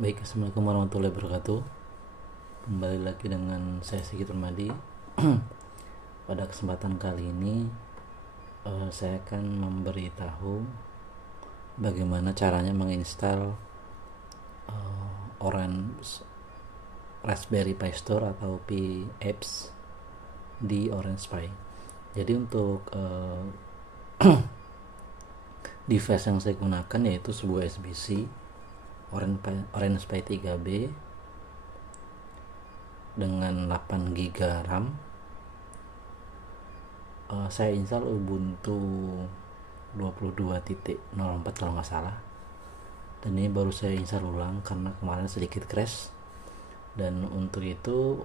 Baik, assalamualaikum warahmatullahi wabarakatuh. Kembali lagi dengan saya Sigit Permadi. Pada kesempatan kali ini saya akan memberitahu bagaimana caranya menginstal Orange Raspberry Pi Store atau Pi Apps di Orange Pi. Jadi untuk device yang saya gunakan yaitu sebuah SBC Orange Pi 3B dengan 8 GB RAM. Saya install Ubuntu 22.04 kalau nggak salah, dan ini baru saya install ulang karena kemarin sedikit crash. Dan untuk itu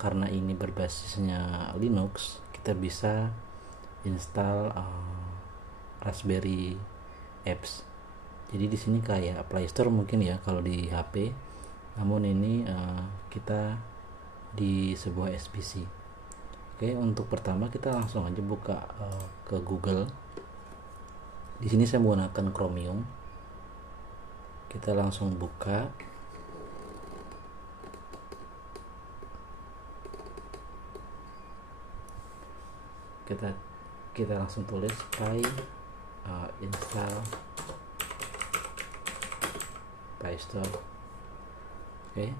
karena ini berbasisnya Linux, kita bisa install Raspberry Apps. Jadi di sini kayak Play Store mungkin ya kalau di HP, namun ini kita di sebuah SBC. Oke, untuk pertama kita langsung aja buka ke Google. Di sini saya menggunakan Chromium. Kita langsung buka. Kita langsung tulis Pi install Pi Store. Oke.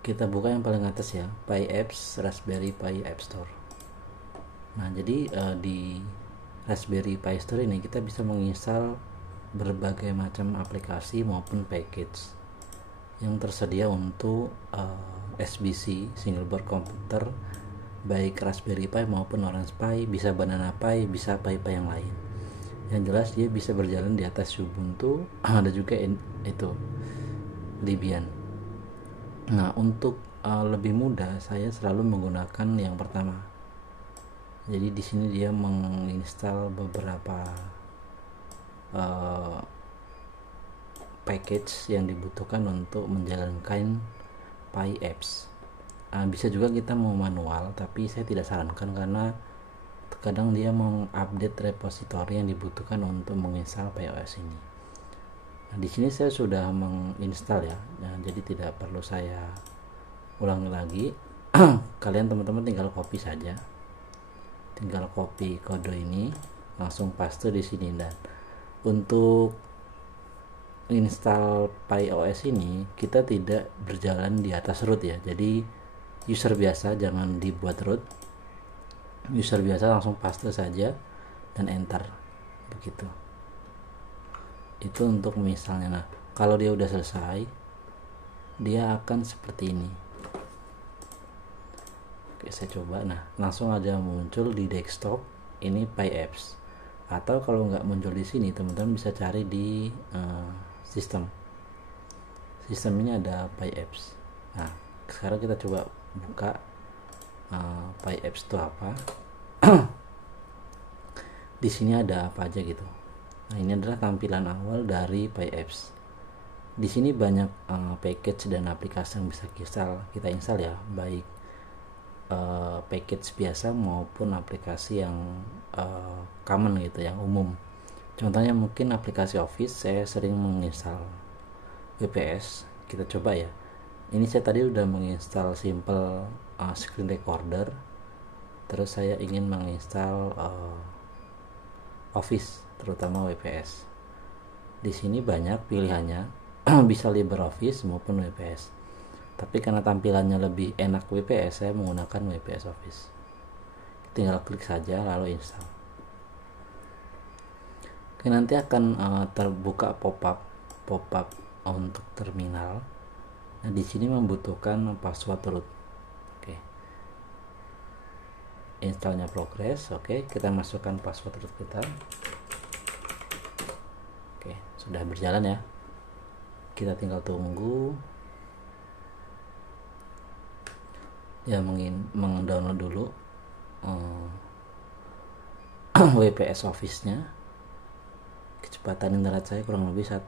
Kita buka yang paling atas ya, Pi Apps Raspberry Pi App Store. Nah, jadi di Raspberry Pi Store ini kita bisa menginstal berbagai macam aplikasi maupun package yang tersedia untuk SBC single board komputer, baik Raspberry Pi maupun Orange Pi, bisa Banana Pi, bisa Pi yang lain. Yang jelas dia bisa berjalan di atas Ubuntu, ada juga itu Debian. Nah, untuk lebih mudah saya selalu menggunakan yang pertama. Jadi di sini dia menginstal beberapa package yang dibutuhkan untuk menjalankan Pi Apps. Bisa juga kita mau manual, tapi saya tidak sarankan karena terkadang dia mengupdate repository yang dibutuhkan untuk menginstal Pi OS ini. Nah, di sini saya sudah menginstal ya. Nah, jadi tidak perlu saya ulangi lagi. Kalian teman-teman tinggal copy saja. Tinggal copy kode ini, langsung paste di sini. Dan untuk install Pi OS ini kita tidak berjalan di atas root ya. Jadi user biasa jangan dibuat root. User biasa langsung paste saja dan enter. Begitu. Itu untuk misalnya. Nah, kalau dia udah selesai, dia akan seperti ini. Oke, saya coba. Nah, langsung aja muncul di desktop ini Pi Apps. Atau kalau nggak muncul di sini, teman-teman bisa cari di sistem. Sistem ini ada Pi Apps. Nah, sekarang kita coba buka Pi Apps itu apa. Di sini ada apa aja gitu. Nah, ini adalah tampilan awal dari Pi Apps. Di sini banyak package dan aplikasi yang bisa kita install ya, baik package biasa maupun aplikasi yang common gitu, yang umum. Contohnya mungkin aplikasi Office, saya sering menginstal WPS. Kita coba ya. Ini saya tadi udah menginstal simple screen recorder. Terus saya ingin menginstal Office, terutama WPS. Di sini banyak pilihannya, bisa LibreOffice maupun WPS. Tapi karena tampilannya lebih enak WPS, saya menggunakan WPS Office. Tinggal klik saja lalu install. Oke, nanti akan terbuka pop-up untuk terminal. Nah, di sini membutuhkan password root. Oke. Installnya progress. Oke, kita masukkan password root kita. Oke, sudah berjalan ya. Kita tinggal tunggu ya, mendownload dulu WPS Office nya. Kecepatan internet saya kurang lebih 1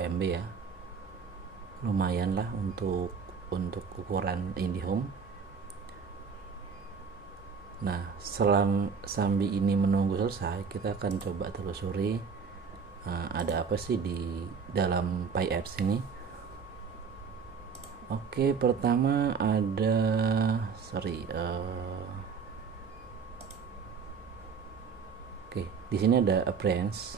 MB ya, lumayan lah untuk ukuran IndiHome. Nah, sambil ini menunggu selesai, kita akan coba telusuri ada apa sih di dalam PyApps ini. Oke, pertama ada oke, di sini ada appearance.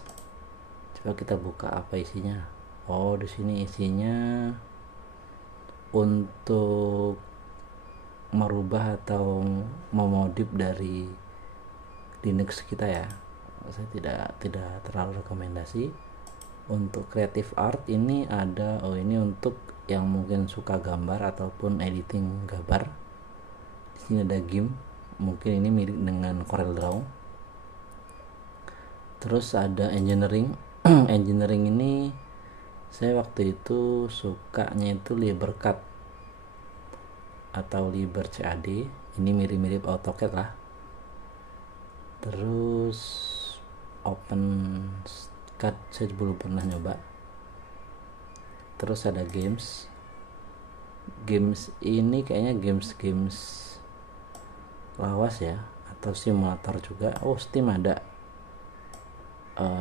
Coba kita buka apa isinya. Oh, di sini isinya untuk merubah atau memodif dari Linux kita ya. Saya tidak terlalu rekomendasi. Untuk creative art ini ada, ini untuk yang mungkin suka gambar ataupun editing gambar. Di sini ada GIMP, mungkin ini mirip dengan CorelDRAW. Terus ada engineering. Engineering ini saya waktu itu sukanya itu LibreCAD atau LibreCAD. Ini mirip-mirip AutoCAD lah. Terus OpenCAD saya belum pernah nyoba. Terus ada games ini kayaknya games lawas ya, atau simulator juga. Oh, Steam ada.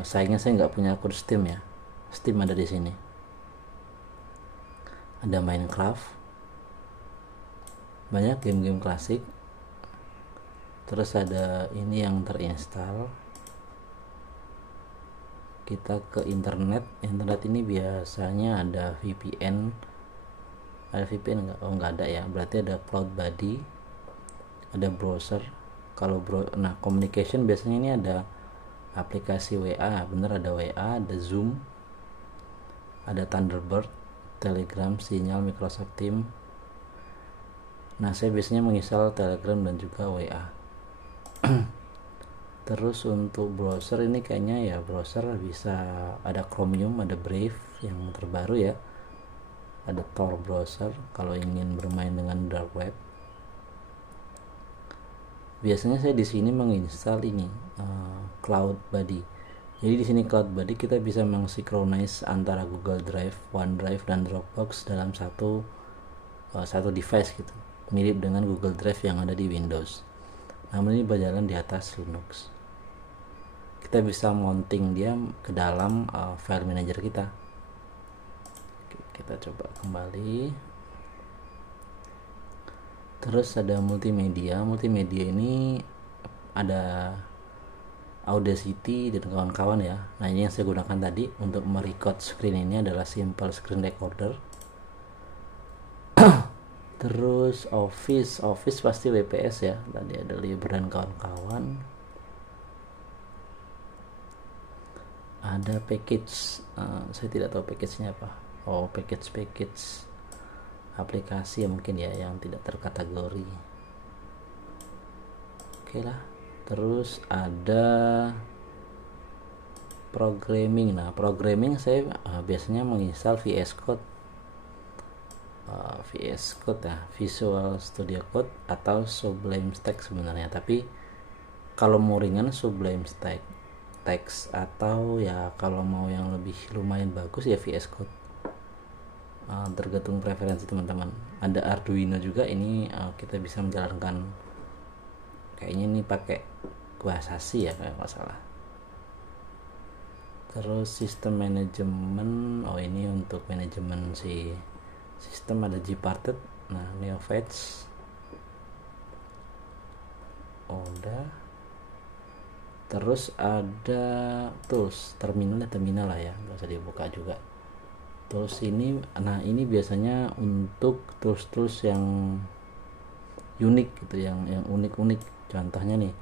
Sayangnya saya nggak punya akun Steam ya. Steam ada di sini. Ada Minecraft, banyak game-game klasik. Terus ada ini yang terinstall. Kita ke internet ini biasanya ada VPN. Ada VPN nggak? Oh, nggak ada ya, berarti ada CloudBuddy, ada browser. Nah, communication biasanya ini ada aplikasi WA, bener ada WA, ada Zoom, ada Thunderbird, Telegram, Signal, Microsoft Teams. Nah, saya biasanya menginstal Telegram dan juga WA. Terus untuk browser ini kayaknya ya browser bisa ada Chromium, ada Brave yang terbaru ya, ada Tor browser kalau ingin bermain dengan dark web. Biasanya saya di sini menginstal ini CloudBuddy. Jadi di sini CloudBuddy kita bisa mengsynchronize antara Google Drive, OneDrive dan Dropbox dalam satu device gitu. Mirip dengan Google Drive yang ada di Windows. Namun ini berjalan di atas Linux. Kita bisa mounting dia ke dalam file manager kita. Oke, kita coba kembali. Terus ada multimedia ini ada Audacity dan kawan-kawan ya. Nah, ini yang saya gunakan tadi untuk merecord screen ini adalah simple screen recorder. Terus Office pasti WPS ya. Tadi ada Libre dan kawan-kawan. Ada package, saya tidak tahu package-nya apa. Oh, package aplikasi ya mungkin ya yang tidak terkategori. Oke lah. Terus ada programming. Nah, programming saya biasanya menginstal VS Code. Ya, Visual Studio Code atau Sublime Text sebenarnya. Tapi kalau mau ringan Sublime Text, atau ya kalau mau yang lebih lumayan bagus ya VS Code. Tergantung preferensi teman-teman. Ada Arduino juga, ini kita bisa menjalankan, kayaknya ini pakai bahasa C ya kalau nggak salah. Terus sistem manajemen, ini untuk manajemen si sistem ada Gparted. Nah, NeoFetch udah. Terus ada tools terminal lah ya, nggak usah dibuka juga. Tools ini, nah ini biasanya untuk tools yang unik gitu, yang unik. Contohnya nih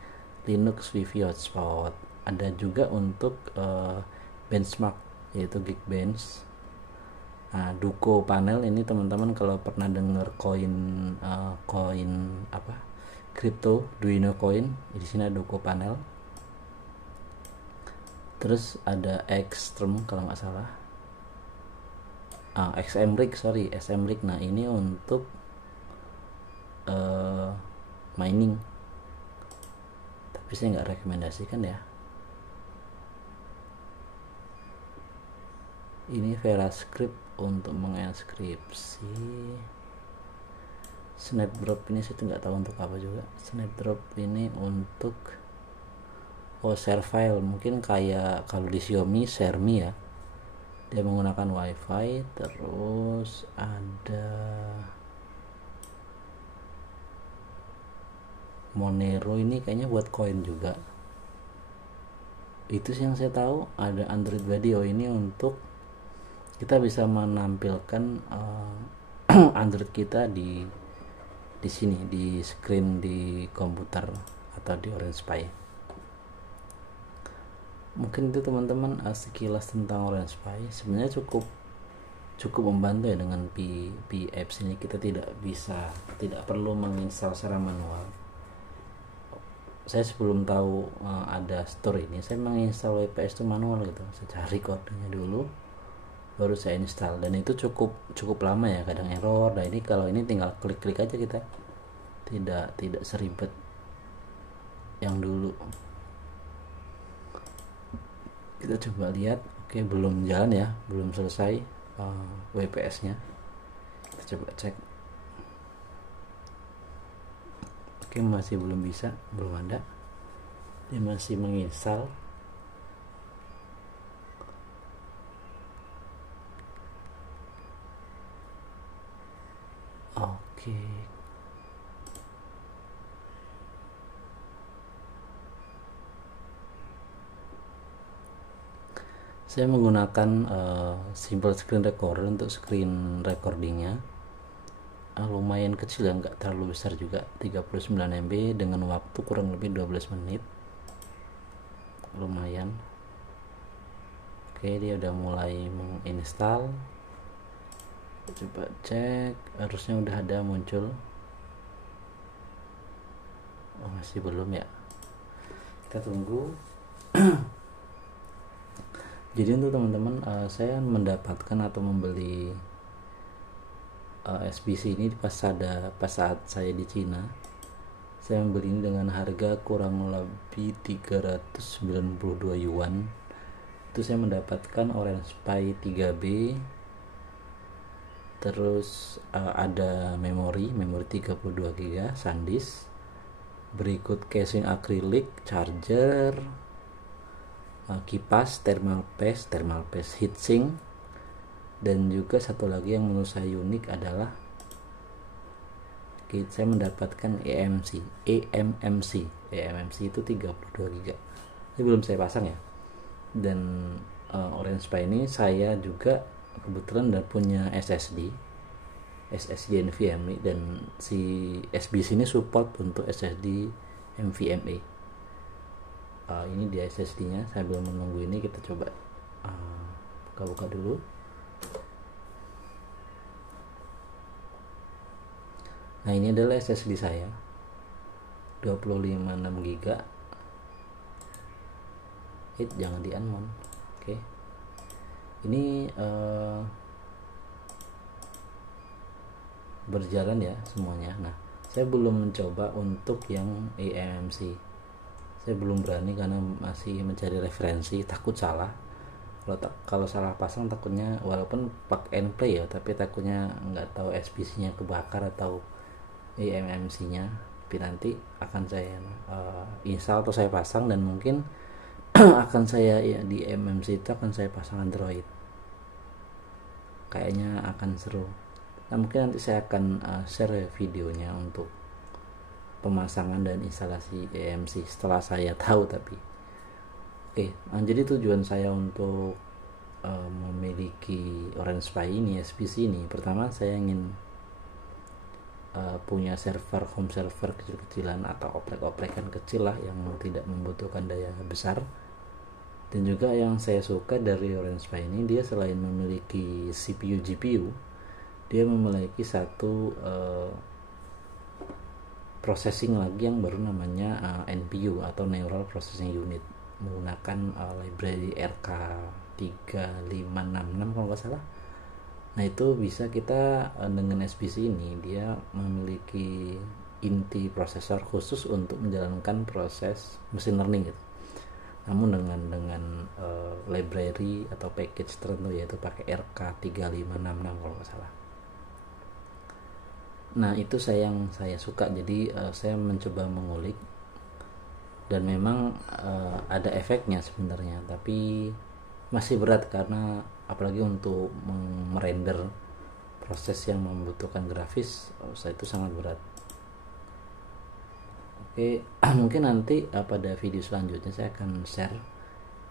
Linux Wi-Fi hotspot. Ada juga untuk benchmark yaitu Geekbench. Nah, Duko panel ini teman-teman kalau pernah dengar koin crypto Duino coin, di sini ada Duko panel. Terus ada Xtreme kalau nggak salah. XMRig. Nah, ini untuk mining. Tapi saya nggak rekomendasikan ya. Ini VeraScript untuk menginskripsi Snapdrop ini saya nggak tahu untuk apa juga. Snapdrop ini untuk share file, mungkin kayak kalau di Xiaomi ShareMe ya, dia menggunakan WiFi. Terus ada Monero, ini kayaknya buat koin juga. Itu yang saya tahu. Ada Android Video, ini untuk kita bisa menampilkan Android kita di sini, di screen di komputer atau di Orange Pi. Mungkin itu teman-teman sekilas tentang Orange Pi. Sebenarnya cukup membantu ya dengan Pi apps ini. Kita tidak perlu menginstal secara manual. Saya sebelum tahu ada store ini, saya menginstal WPS itu manual gitu. Saya cari kodenya dulu, baru saya install, dan itu cukup lama ya, kadang error. Nah ini kalau ini tinggal klik aja, kita tidak seribet yang dulu. Kita coba lihat. Oke, belum jalan ya, belum selesai WPS nya. Kita coba cek. Oke, masih belum bisa, belum ada, dia masih menginstal. Oke, saya menggunakan simple screen recorder untuk screen recordingnya. Lumayan kecil ya, nggak terlalu besar juga, 39 MB dengan waktu kurang lebih 12 menit. Lumayan. Oke, dia udah mulai menginstal. Coba cek, harusnya udah ada muncul. Masih belum ya, kita tunggu. Jadi untuk teman-teman, saya mendapatkan atau membeli SBC ini pas saat saya di Cina. Saya membeli ini dengan harga kurang lebih 392 yuan. Itu saya mendapatkan Orange Pi 3B, terus ada memori 32 GB SanDisk, berikut casing akrilik, charger, kipas, thermal paste, heatsink, dan juga satu lagi yang menurut saya unik adalah saya mendapatkan eMMC itu 32 GB. Ini belum saya pasang ya. Dan Orange Pi ini saya juga kebetulan udah punya SSD NVMe, dan si SBC ini support untuk SSD NVMe. Ini dia SSD nya. Saya belum menunggu ini, kita coba buka dulu. Nah ini adalah SSD saya, 256 GB. Jangan di unmount. Oke. Ini berjalan ya semuanya. Nah, saya belum mencoba untuk yang eMMC. Saya belum berani karena masih mencari referensi, takut salah. Kalau salah pasang takutnya, walaupun plug and play ya, tapi takutnya nggak tahu SBC nya kebakar atau eMMC nya. Tapi nanti akan saya install atau saya pasang, dan mungkin akan saya di eMMC itu akan saya pasang Android. Kayaknya akan seru. Nah, mungkin nanti saya akan share videonya untuk pemasangan dan instalasi eMMC setelah saya tahu. Tapi oke, jadi tujuan saya untuk memiliki Orange Pi ini, SBC ini, pertama saya ingin punya home server kecil-kecilan atau oprek-oprekan kecil lah, yang tidak membutuhkan daya besar. Dan juga yang saya suka dari Orange Pi ini, dia selain memiliki CPU GPU, dia memiliki satu processing lagi yang baru, namanya NPU atau Neural Processing Unit, menggunakan library RK3566 kalau nggak salah. Nah itu bisa kita dengan SBC ini, dia memiliki inti prosesor khusus untuk menjalankan proses machine learning gitu. Namun dengan library atau package tertentu, yaitu pakai RK3566 kalau nggak salah. Nah itu yang saya suka, jadi saya mencoba mengulik dan memang ada efeknya sebenarnya, tapi masih berat karena apalagi untuk merender proses yang membutuhkan grafis, saya itu sangat berat. Oke, mungkin nanti pada video selanjutnya saya akan share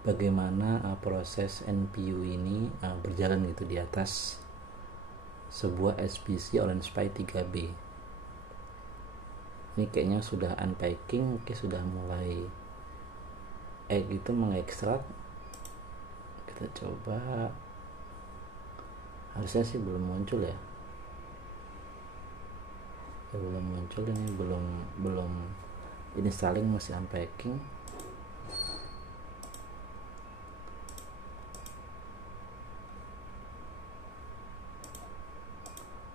bagaimana proses NPU ini berjalan gitu di atas sebuah SPC Orange Pi 3B. Ini kayaknya sudah unpacking, oke, sudah mulai gitu mengekstrak. Kita coba, harusnya sih belum muncul ya, belum muncul, ini belum ini installing, masih unpacking.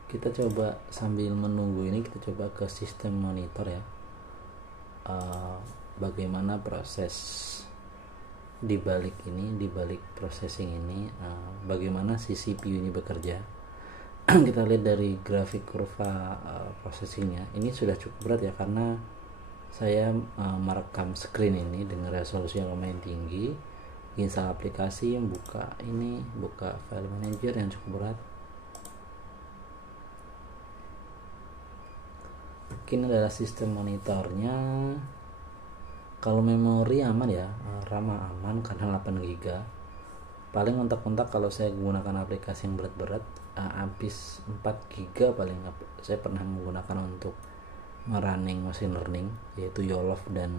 Kita coba sambil menunggu ini, kita coba ke sistem monitor ya, bagaimana proses dibalik processing ini, bagaimana si CPU ini bekerja. Kita lihat dari grafik kurva processingnya, ini sudah cukup berat ya, karena saya merekam screen ini dengan resolusi yang lumayan tinggi, install aplikasi, buka file manager yang cukup berat. Mungkin adalah sistem monitornya. Kalau memori aman ya, RAM aman karena 8 GB. Paling mentok-mentok kalau saya menggunakan aplikasi yang berat-berat, habis 4 GB paling. Saya pernah menggunakan untuk merunning machine learning, yaitu YOLOV dan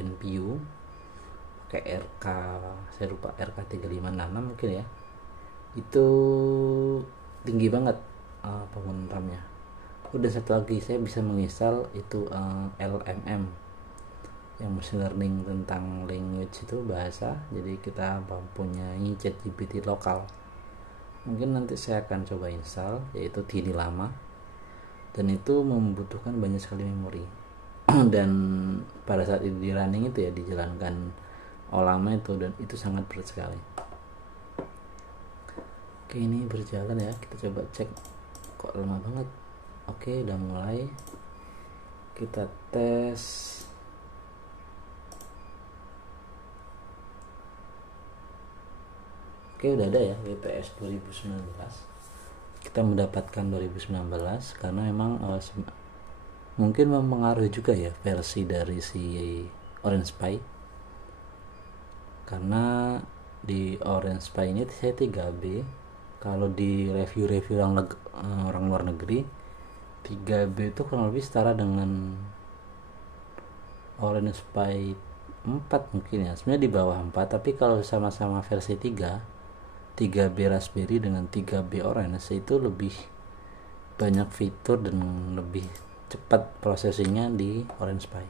NPU pakai saya lupa, RK356 mungkin ya. Itu tinggi banget penggunaan RAM-nya. Udah satu lagi, saya bisa menginstal itu LMM yang machine learning tentang language, itu bahasa, jadi kita mempunyai ChatGPT lokal. Mungkin nanti saya akan coba install, yaitu TINI lama, dan itu membutuhkan banyak sekali memori. Dan pada saat itu di running itu ya, dijalankan lama itu, dan itu sangat berat sekali. Oke, ini berjalan ya, kita coba cek, kok lama banget. Oke, udah mulai, kita tes. Oke, udah ada ya WPS 2019. Kita mendapatkan 2019 karena memang mungkin mempengaruhi juga ya versi dari si Orange Pi, karena di Orange Pi ini saya 3B. Kalau di review orang luar negeri, 3B itu kurang lebih setara dengan Orange Pi 4 mungkin ya, sebenarnya di bawah 4, tapi kalau sama-sama versi 3B Raspberry dengan 3B Orange itu lebih banyak fitur dan lebih cepat prosesingnya di Orange Pi,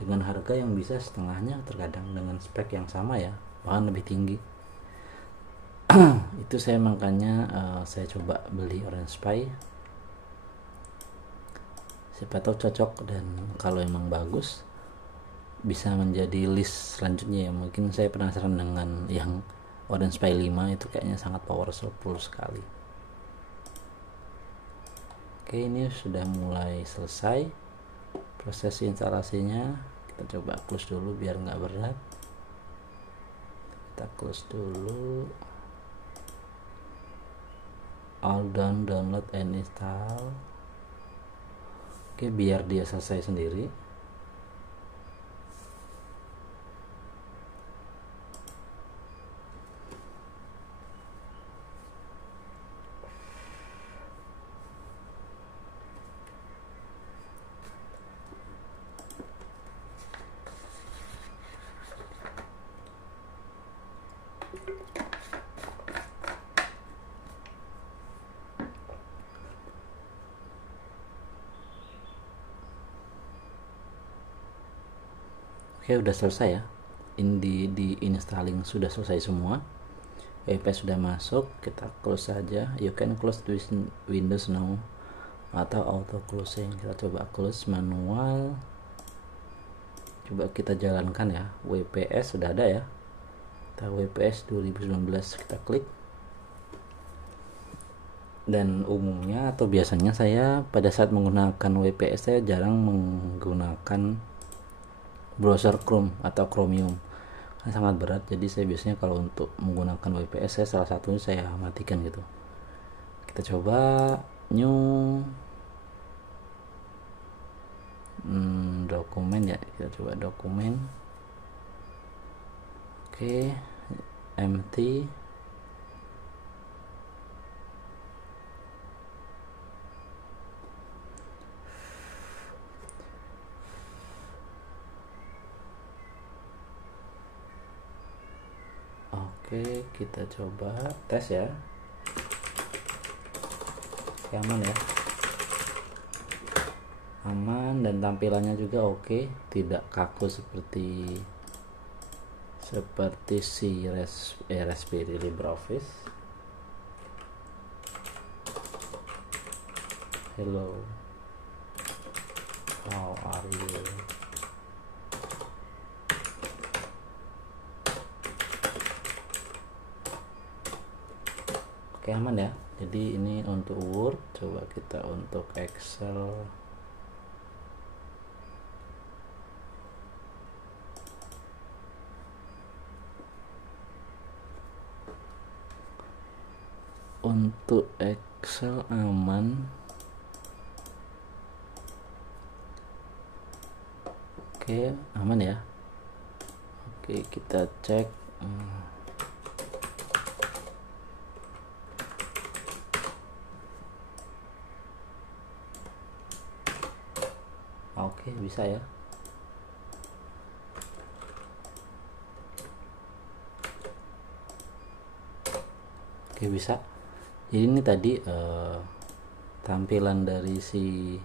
dengan harga yang bisa setengahnya terkadang dengan spek yang sama ya, bahkan lebih tinggi. Itu saya makanya saya coba beli Orange Pi, siapa tahu cocok, dan kalau emang bagus bisa menjadi list selanjutnya ya. Mungkin saya penasaran dengan yang Orange Pi 5, itu kayaknya sangat powerful sekali. Oke, ini sudah mulai selesai proses instalasinya. Kita coba close dulu biar nggak berat. Kita close dulu. All done, download and install. Oke, biar dia selesai sendiri. Oke, udah selesai ya. Ini di installing sudah selesai semua. WP sudah masuk, kita close saja. You can close this Windows now atau auto closing. Kita coba close manual. Coba kita jalankan ya. WPS sudah ada ya. Kita WPS 2019, kita klik. Dan umumnya atau biasanya saya pada saat menggunakan WPS saya jarang menggunakan browser Chrome atau Chromium, karena sangat berat. Jadi saya biasanya kalau untuk menggunakan WPS saya salah satunya saya matikan gitu. Kita coba new dokumen ya, kita coba dokumen. Oke, empty. Oke, kita coba tes ya. Oke, aman ya, aman, dan tampilannya juga oke, tidak kaku seperti si Raspberry LibreOffice. Hello, how are you? Oke, aman ya. Jadi ini untuk Word, coba kita untuk Excel. Untuk Excel aman. Oke, aman ya. Oke, kita cek. Oke, bisa ya. Oke, bisa. Jadi ini tadi tampilan dari si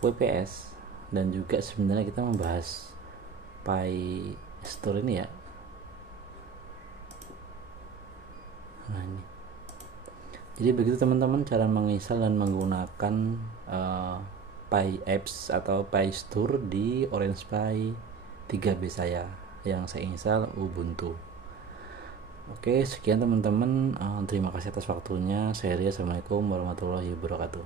WPS, dan juga sebenarnya kita membahas Pi Store ini ya. Nah ini. Jadi begitu teman-teman cara menginstal dan menggunakan Pi Apps atau Pi Store di Orange Pi 3B saya yang saya install Ubuntu. Oke, sekian teman-teman. Terima kasih atas waktunya. Saya Ria. Assalamualaikum warahmatullahi wabarakatuh.